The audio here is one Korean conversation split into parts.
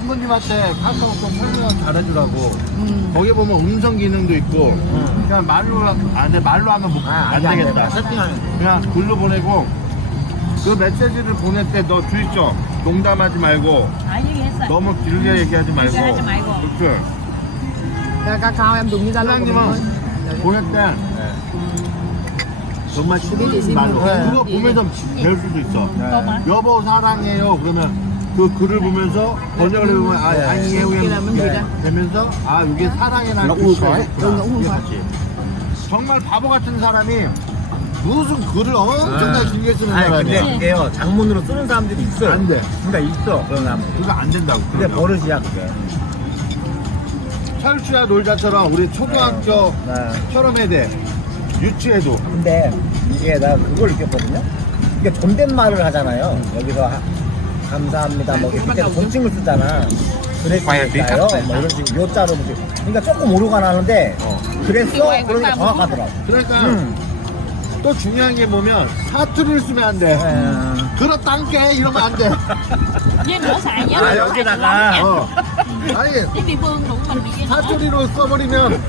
신부님한테 카카오 좀 설명 잘해주라고. 음. 거기 보면 음성 기능도 있고, 그냥 말로, 안에 말로 하면 못, 아, 안 되겠다. 세팅하면 그냥 글로 보내고, 그 메시지를 보낼 때 너 주의점, 농담하지 말고, vậy hết 너무 길게 얘기하지 말고. 길게 하지 말고. 그치? Cái cacao em dùng như Zalo của mình thôi. 사장님은 보낼 때, 정말 쉬운 말로. 네. 그거 보면서 배울 수도 있어. Tôm hả? 여보 사랑해요. 그러면 그 글을 보면서 번역을 해보면 아 네. 아니에요 이게 나면 되죠. 되면서 아 이게. 너무 이게 좋아요. 같이. 정말 바보 같은 사람이 무슨 글을 엄청나게 네. 길게 쓰는 아니 사람이야. 근데 그게요 장문으로 쓰는 사람들이 있어요 안 돼. 그러니까 있어 그런 사람들 그거 안 된다고. 근데 그러면. 버릇이야 그게 철수야 놀자처럼 우리 초등학교 네. 처럼 해야 돼. 유치해도. 근데 이게 나 그걸 느꼈거든요. 이게 존댓말을 하잖아요. 여기서 하- 감사합니다. 뭐 이렇게 존칭을 쓰잖아. 그랬을까요? 뭐 이런 식으로 요자로 뭐 이렇게. 그러니까 조금 오류가 나는데 어. 그랬어? 그러니까 정확하더라고. 그러니까 음. 또 중요한 게 뭐면 사투리를 쓰면 안 돼. 음. 그렇단께 이러면 안 돼. Xài nhớ 아, 여기다가. 어. 아니 mình bị cái nữa 사투리로 써버리면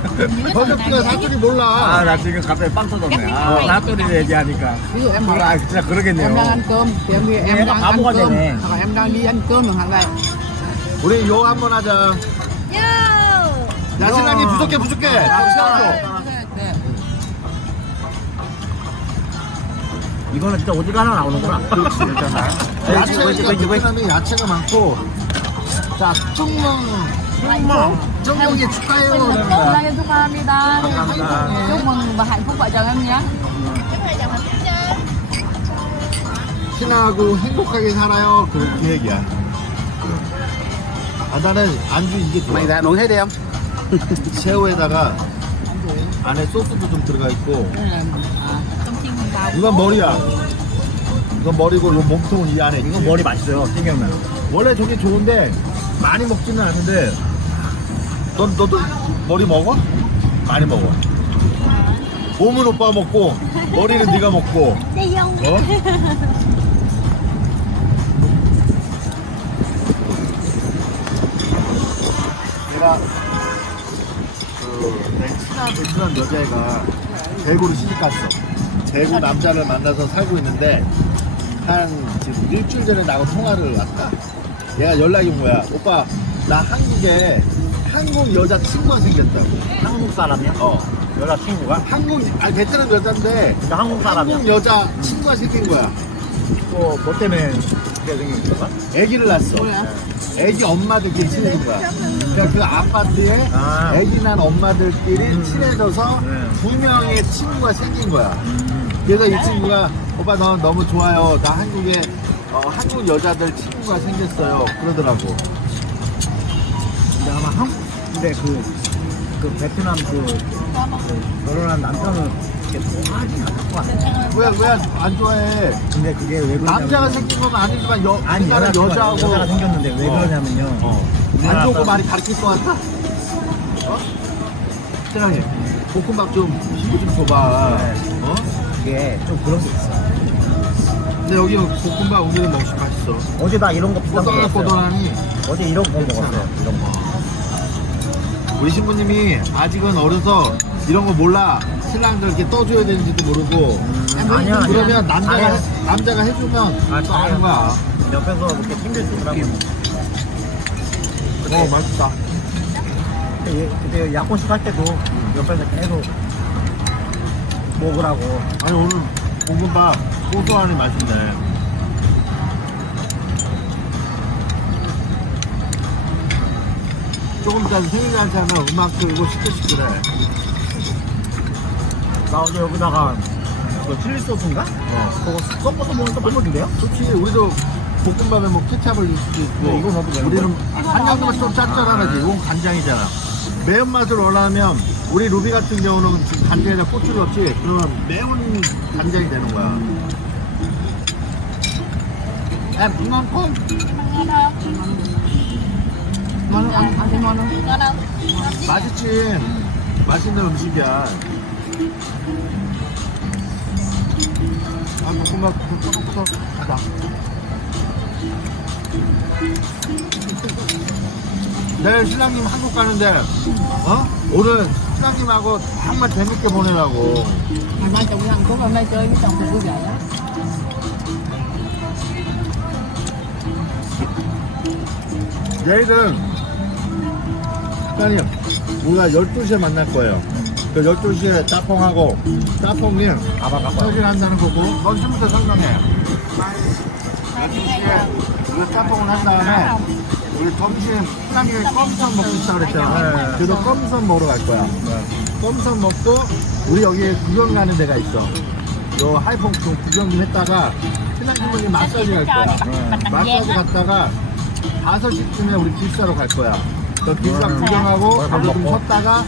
번역기가 사투리 몰라. 아, 나 지금 갑자기 빵 터졌네. 아, 얘기하니까. Ví dụ em bảo 아, 진짜 그러겠네요. em đang ăn cơm thì em ghi em Em đang có ăn bố cơm này nè. hoặc là em đang đi ăn cơm chẳng hạn vậy. 우리 요 한번 하자. 야 신랑이 부족해 부족해. 좀 채워줘. 이거는 진짜 오지가 하나 나오는구나. 그렇지, 괜찮아. 야채가 베트남이 야채가 많고. 자 쫑멍 쫑멍 쫑멍이 축하해요. 그러는 Lên 축하합니다. 감사합니다. Chúc mừng và hạnh phúc vợ chồng em nhé 신하고 행복하게 살아요. 그, 그 얘기야. 아 나는 안주 이게 좋아. Mày ra nuôi hết đi em 새우에다가 안에 소스도 좀 들어가 있고. chiên mình vào 이건 머리야 이건 머리고 이 몸통은 이 안에 있지. 머리 맛있어요, 튀겨면. 원래 저게 좋은데 많이 먹지는 않는데 넌 너도 머리 먹어? 많이 먹어 몸은 오빠 먹고 머리는 네가 먹고 Đi không? 어? 내가 그내 친한 베트남 여자애가 대구로 시집 갔어. 대구 남자를 만나서 살고 있는데 한 지금 일주일 전에 나하고 통화를 왔다. 얘가 연락이 뭐야? 오빠 나 한국에 한국 여자 친구가 생겼다고. 한국 사람이야? 어. 여자 친구가? 한국 아니 베트남 여자인데 진짜 한국 사람이야? 한국 여자 친구가 생긴 거야. 뭐, 뭐 때문에 그렇게 생긴 거가? 아기를 낳았어. 아기 엄마들끼리 친해진 거야. 그러니까 그 아파트에 아. 아기 난 엄마들끼리 음. 친해져서 네. 두 명의 친구가 생긴 거야. 그래서 이 친구가 오빠 너 너무 좋아요. 나 한국에 어, 한국 여자들 친구가 생겼어요. 그러더라고. 근데 아마 한국, 근데 그, 그 베트남 그, 그 결혼한 남편은 이렇게 좋아하진 않을 것 같아. 왜왜 안 좋아해? 근데 그게 왜 그러냐면. 남자가 생긴 건 아니지만 여, 아니, 여자가, 여자하고 여자가 생겼는데 왜 어. 그러냐면요. 어. 안 좋고 많이 가르칠 것 같아? 어? 사랑해. 볶음밥 좀 힘을 좀 줘봐. 네. 어? 이게 좀 그런 게 있어. 근데 여기 볶음밥 오늘은 먹시 맛있어. 어제 나 이런 거 비싼 거 먹었어요. 꼬들꼬들하니 어제 이런 거 먹었어요. 이런 거. 우리 신부님이 아직은 어려서 이런 거 몰라. 신랑들 이렇게 떠줘야 되는지도 모르고. 아니야, 아니야. 그러면 남자가 잘해요. 해- 남자가 해주면 아, 또 아는 거야. 옆에서 이렇게 챙겨주더라고. 어 맛있다. 그때 약혼식 할 때도 옆에서 계속 먹으라고. 아니 오늘 볶음밥 고소하니 맛있네. 조금 이따 생일한테 하면 음악 틀고 시끌시끌해. 나 어제 여기다가 그 칠리 소스인가? 어. 그거 섞어서 먹으니까 좋은데요? 좋지. 우리도 볶음밥에 뭐 케찹을 넣을 수도 있고. 네, 이거 되는 우리는 간장도 좀 짭짤하지. 이건 간장이잖아. 매운맛을 원하면 우리 루비 같은 경우는 지금 간장에다 고추를 넣지. 그러면 매운 간장이 되는 거야. 에, thấy ngon không? Ngon không? 맛있지. 맛있는 음식이야. 아, 볶음밥 꼬덕꼬덕 하다. 내일 신랑님 한국 가는데 어? 오늘 신랑님하고 정말 재밌게 보내라고. 내일은 신랑님 우리가 12시에 만날 거예요. 그 12시에 따봉하고 따봉이 설질 한다는 거고 넌 지금부터 설명해 12시에 우리 따봉을 한 다음에 우리 점심 신랑님이 껌선 먹고 싶다 그랬잖아. 그래서 껌선 먹으러 갈 거야. 껌선 먹고 우리 여기 구경 가는 데가 있어. 요 하이퐁 좀 구경 좀 했다가 신랑님이 마사지 갈 거야. 마사지 갔다가 5시쯤에 우리 길사로 갈 거야. 그 길사 구경하고 거기 좀 쉬었다가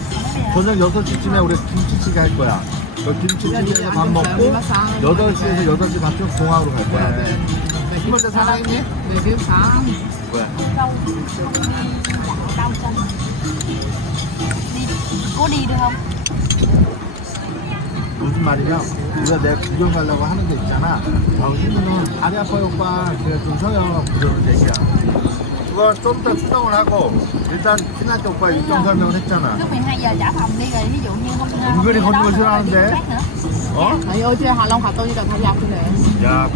저녁 6시쯤에 우리 김치찌개 할 거야. 그 김치찌개에서 밥 먹고 8시에서 8시 반쯤 공항으로 갈 거야. 두 번째 사랑했니? về phía sáng. 왜? đau đau chân đi có đi được không 무슨 말이냐? 우리가 내가 구경 가려고 하는 데 있잖아. 당신은 다리 아파요, 오빠. 그래, 좀 쉬어요. 그러는 얘기야. 그건 좀 이따 수정을 하고, 일단 신할 때 오빠 일정 설명을 했잖아. cứ 12 giờ trả phòng đi rồi ví dụ như Người đi không có. 어? Đi đâu tham gia cái này. 야,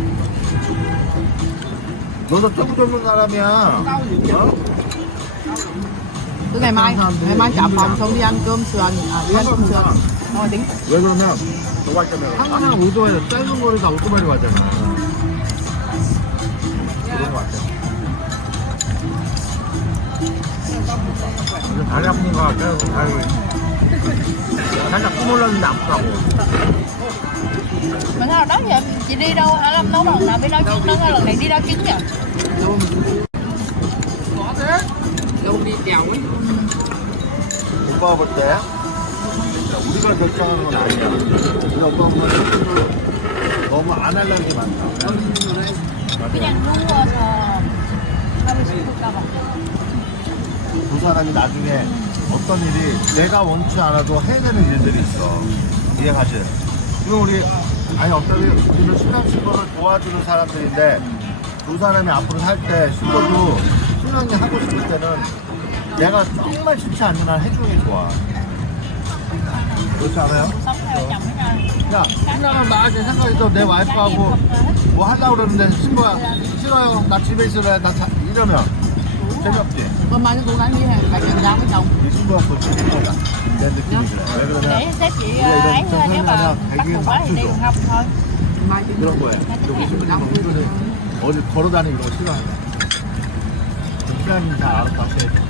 너도 조금 젊은 사람이야. 어? Cứ ngày mai, ngày mai trả phòng xong đi ăn cơm sườn, à đi ăn cơm sườn. Rồi tính. 왜 그러면 항상 오토바이 짧은 거리 다 오토바이로 가잖아. 그런 거 같아. 다리 아픈 거 같아. 아이고. 살짝 꾸물렀는데 아프다고. Mà sao đó giờ chị đi đâu hả lâm nấu lần nào biết nấu trứng nấu lần này đi đâu trứng nhỉ Đâu đi đèo ấy. 오빠가 볼 때, 우리가 결정하는 건 아니야. 우리 오빠 보면 너무 안 하려는 게 많다. 그냥 누워서 하고 싶을까 봐 두 사람이 나중에 어떤 일이 내가 원치 않아도 해내는 일들이 있어. 이해가지? 지금 우리, 아니, 일, 우리는 신랑 신부를 도와주는 사람들인데, 두 사람이 앞으로 살 때, 신부도 신랑이 하고 싶을 때는 내가 정말 싫지 않는 한 해주는 게 좋아. 그렇지 않아요? nhau 야, 신랑은 나한테 생각해서 내 와이프하고 뭐 하려고 그러는데, 신부가 싫어요. 나 집에 있으래. 나 자, 이러면 재미없지? Hôm mai cố gắng đi phải nhận ra với chồng. 이 친구가 또 친구가 내 느낌이 그래. 왜 그러냐? để sếp chị ấy nếu mà bắt buộc quá thì đi không thôi 그런 거야. 여기 신부님 운전을 어디 걸어 다니는 거 싫어해. 신랑님 다 알아서 하셔야죠.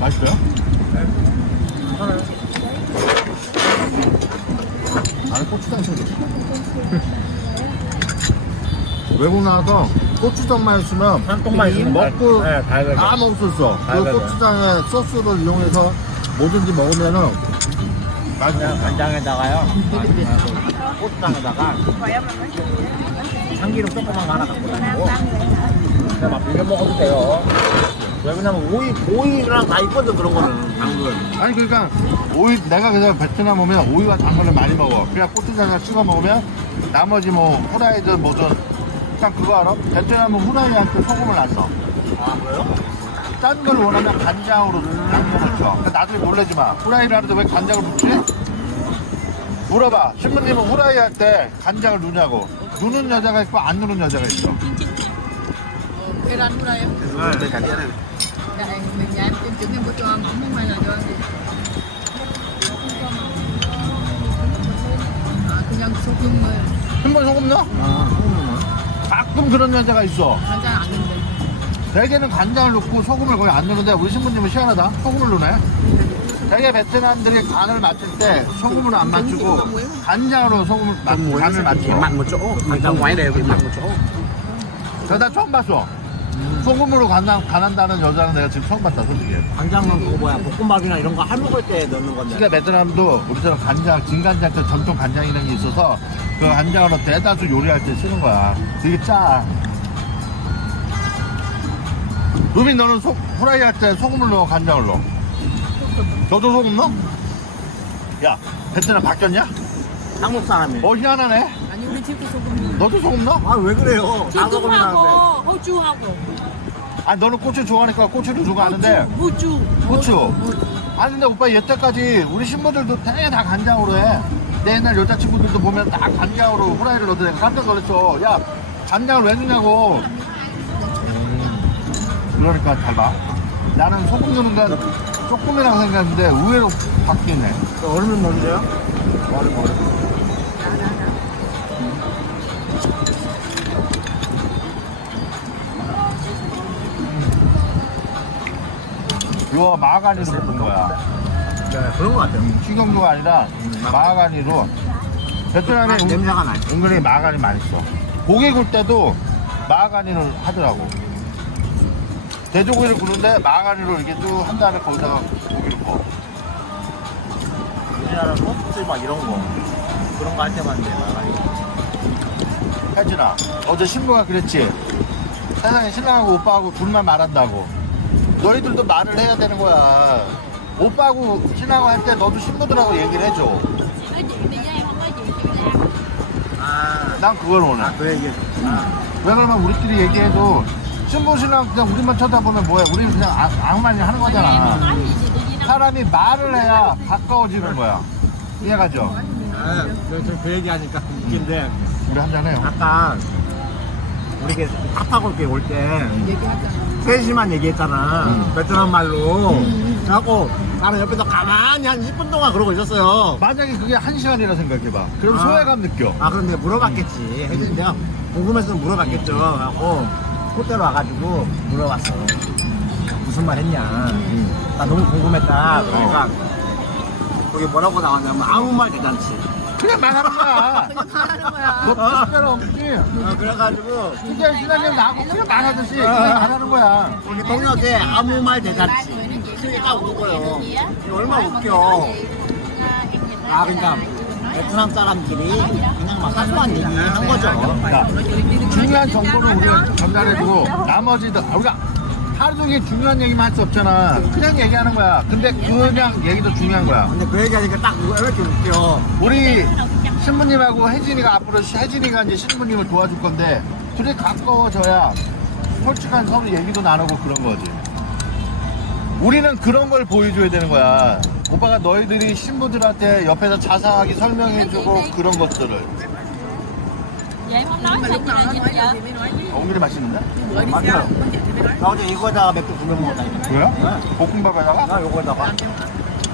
맛있어요? 나는 고추장 챙겨. 외국 나와서 고추장만 있으면 한 통만 있으면 먹고 다- 네, 다 해결돼. 다 먹을 수 있어. 다 그. 고추장에 소스를 이용해서 뭐든지 먹으면은 그냥. 간장에다가요. 고추장에다가 참기름 조금만 하나 갖고 다니고 그냥 막 비벼 먹어도 돼요. 왜 그러냐면 오이, 오이랑 다 있거든 그런 거는 당근. 아니 그러니까 오이 내가 그래서 베트남 오면 오이와 당근을 많이 먹어. 그냥 고추장에 찍어 먹으면 나머지 뭐 후라이드 뭐든 딱 그거 알아? 베트남은 후라이한테 소금을 안 넣어. 아 그래요? 짠 걸 원하면 간장으로 양념을 쳐. 근데 나중에 놀라지 마. 후라이를 하는데 왜 간장을 넣지? 물어봐. 신부님은 후라이 할 때 간장을 넣냐고. 넣는 여자가 있고 안 넣는 여자가 있어. Đây em. 네. Dạ, mình nhà em trên trứng em có cho mắm không hay là cho gì? 아, 그냥 소금을 신부 소금 넣어? 아, 소금은 가끔 그런 여자가 있어. 간장 안 넣는데. 대개는 간장을 넣고 소금을 거의 안 넣는데 우리 신부님은 희한하다. 소금을 넣네. 대개 베트남들이 간을 맞출 때 소금으로 안 맞추고 간장으로 소금을 맞, 간을 맞춰. mặn một chỗ mình ra ngoài đều bị mặn một chỗ 저나 처음 봤어. 소금으로 간장 간한다는 여자는 내가 지금 처음 봤다 솔직히. 간장은 그거 뭐야 볶음밥이나 이런 거할 먹을 때 넣는 건데. 진짜 베트남도 우리처럼 간장, 진간장, 전통 간장이라는 게 있어서 그 간장으로 대다수 요리할 때 쓰는 거야. 되게 짜. 루빈 너는 소, 후라이 할 때 소금을 넣어 간장을 넣어? 너도 소금 넣어? 야 베트남 바뀌었냐? 한국 사람이. 어 희한하네. 아니 우리 집도 소금. 너도 소금 넣어? 아 왜 그래요? 나는데. 호주하고 아 너는 고추 좋아하니까 고추도 주고 하는데 Bucu. 고추. 아니 근데 오빠 여태까지 우리 신부들도 되게 다 간장으로 해. 내 옛날 여자친구들도 보면 다 간장으로 후라이를 내가 깜짝 놀랐어. 야 간장을 왜 넣냐고. 음, 그러니까 잘 봐. 나는 소금 넣는 건 조금이라고 생각했는데 의외로 바뀌네. 얼음 넣으세요? 얼음 얼음. 이거 마가니로 볶은 거야. 네, 그런 것 같아요. 식용유가 아니라 마가니로 베트남에 아, 은- 냄새가 나요. 은근히 마가니 많이 써. 고기 굴 때도 마가니를 하더라고. 돼지고기를 구는데 마가니로 이렇게 쭉 한 다음에 거기다가 고기를 구워. 우리나라 소스 막 이런 거 그런 거 할 때만 돼. 혜진아, 어제 신부가 그랬지. 세상에 신랑하고 오빠하고 둘만 말한다고. 너희들도 말을 해야 되는 거야. 오빠하고 신랑하고 할 때 너도 신부들하고 얘기를 해줘. 아, 난 그걸 원해. 그 얘기. 왜 그러면 우리끼리 얘기해도 신부 신랑 그냥 우리만 쳐다보면 뭐야? 우리는 그냥 악, 악만 하는 거잖아. 사람이 말을 해야 가까워지는 거야. 이해가죠? 아, 그, 그 얘기하니까 웃긴데 우리 한잔 해요. 아까 우리 이렇게 탑하고 이렇게 올때 셋이만 얘기했잖아. 베트남 말로. 하고 나는 옆에서 가만히 한 10분 동안 그러고 있었어요. 만약에 그게 한 시간이라 생각해봐. 그럼 아. 소외감 느껴. 아 그럼 내가 물어봤겠지. 혜진이 내가 궁금해서 물어봤겠죠. 하고 호텔 와가지고 물어봤어. 무슨 말 했냐. 나 너무 궁금했다. 그러니까 거기 뭐라고 나왔냐면 아무 말 대잔치. 그냥 말하는 거야. Hahaha. 너 특별한 없지. 어, 그래가지고 진짜 신랑님 나하고 그냥 말하듯이 그냥 말하는 거야. 우리 동역에 아무 말 대잔치. 그러니까 웃어요. 얼마 나 웃겨. 아 그러니까 베트남 사람끼리 그냥 막 사소한 얘기 한 거죠. 자, 중요한 정보는 우리가 전달해주고 나머지 도 우리가 하루 종일 중요한 얘기만 할 수 없잖아. 그냥 얘기하는 거야. 근데 그냥 얘기도 중요한 거야. 근데 그 얘기하니까 딱 그거 왜 이렇게 웃겨. 우리 신부님하고 혜진이가 앞으로 시- 혜진이가 이제 신부님을 도와줄 건데 둘이 가까워져야 솔직한 서로 얘기도 나누고 그런 거지. 우리는 그런 걸 보여줘야 되는 거야. 오빠가 너희들이 신부들한테 옆에서 자상하게 설명해주고 그런 것들을. Vậy không nói sao chị 맛있는데? 맞아. 나 어제 이거에다가 맥주 두병 먹었다니까. 뭐야? 볶음밥에다가? 나 요거에다가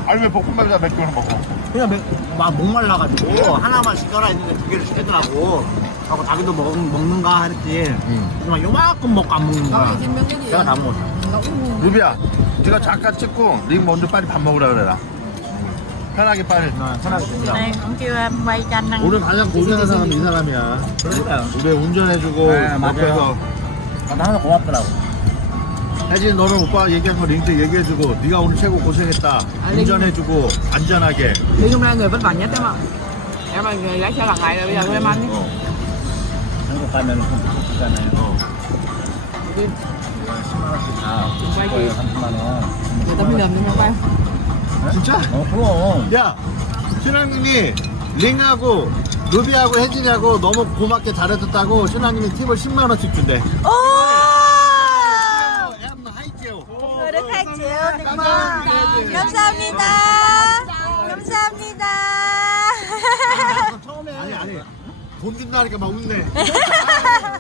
아니 왜 볶음밥에다가 맥주를 먹어? 그냥 맥, 막 목말라가지고 하나만 시켜라 했는데 두 개를 시키더라고. 하고 자기도 먹, 먹는가 했지. 응. 그래서 막 요만큼 먹고 안 먹는 거야. Gì? 내가 다 먹었어. 루비야, 네가 잠깐 찍고 네 먼저 빨리 밥 먹으라 그래라. 편하게 빨리. 나 편하게 준다. này ông kêu em quay cho anh ăn 오늘 가장 고생하는 사람이 이 사람이야. 그러니까요. 우리 운전해주고 네, 맞아요. 옆에서 아, 나 항상 고맙더라고. 혜진 너는 오빠 얘기한 거 링크 얘기해주고 네가 오늘 최고 고생했다. 운전해주고 안전하게. Nói chung là người vất vả nhất em ạ. Em là người lái xe cả ngày rồi bây giờ thôi em ăn đi. 어. 한국 가면은 좀 비싸잖아요. 어. 10만 원씩 다 quay 거예요. gì? 30만 원. Người ta quay. 진짜? 어, 그럼. 야, 신랑님이 링하고 루비하고 혜진이하고 너무 고맙게 잘해줬다고 신랑님이 팁을 10만 원씩 준대. Triệu. Người được 2 triệu Tuyệt vời 감사합니다 감사합니다 아니 아니 돈 준다니까 막 웃네.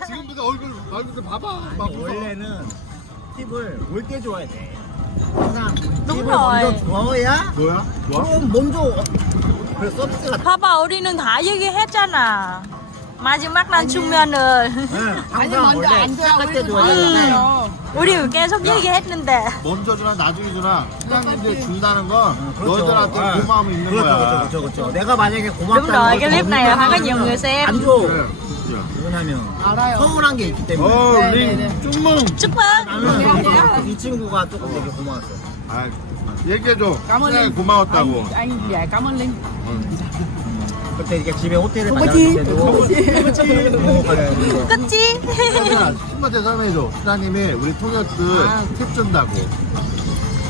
지금부터 얼굴 얼굴 봐봐. 막 웃어. 원래는 팁을 올 때 줘야 돼. 항상 rồi. 먼저 줘야 뭐야? 좋아? 그럼 먼저 그래 서비스가 봐봐 우리는 다 얘기했잖아 마지막 난 충면을 네, 아니 항상 먼저 원래 안 줘. 시작할 때 줘야 되는데 요 우리 계속 얘기했는데 먼저 주나 나중에 주나 신랑님들 준다는 건 그렇죠. 너희들한테 네. 고마움이 있는 그렇죠, 거야. 그렇죠, 그렇죠, 그렇죠. 내가 만약에 đúng 고맙다는 rồi 걸 cái clip này 더 phải có nhiều người xem 안 줘. 그래. 왜냐면 알아요. 서운한 게 있기 때문에. 어, 네, 링 네, 네. 쭈뭉. chúc mừng 나는 이 친구가 조금 되게 고마웠어. 아, 얘기해줘. Linh. 고마웠다고. Anh, anh dạ cảm ơn Linh. 그때 이렇게 집에 호텔을 그치? 다녔는데도 그치? 뭐 그래. 이거. 끝지? 신랑아, 신부한테 설명해줘. 신랑님이 우리 통역들 아. 팁 준다고.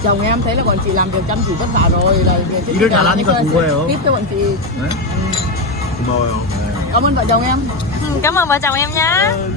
Chồng em thấy là bọn chị làm việc chăm chỉ vất vả rồi là cái Ý đơn giản là như cái- cần 거예요. tiếp cho bọn chị. 네? 고마워요. Cảm ơn vợ chồng em. Ừ, cảm ơn vợ chồng em nhé 네.